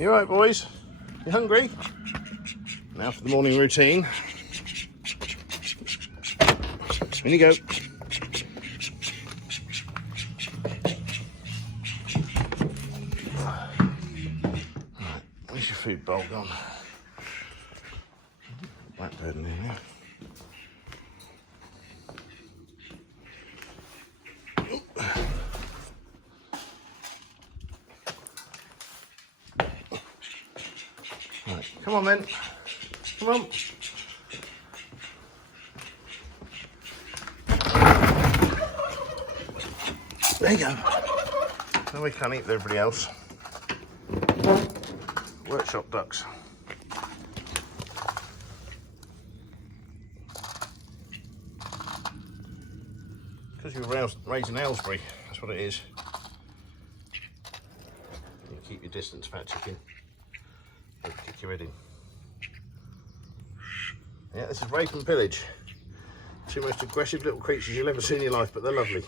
You alright, boys? You hungry? Now for the morning routine. In you go. Right, where's your food bowl gone? Blackbird in here. Right, come on then. Come on. There you go. Now we can't eat with everybody else. Workshop ducks. Because you're raising Aylesbury, that's what it is. You keep your distance, fat chicken. Don't kick your head in. Yeah, this is rape and pillage. Two most aggressive little creatures you'll ever see in your life, but they're lovely.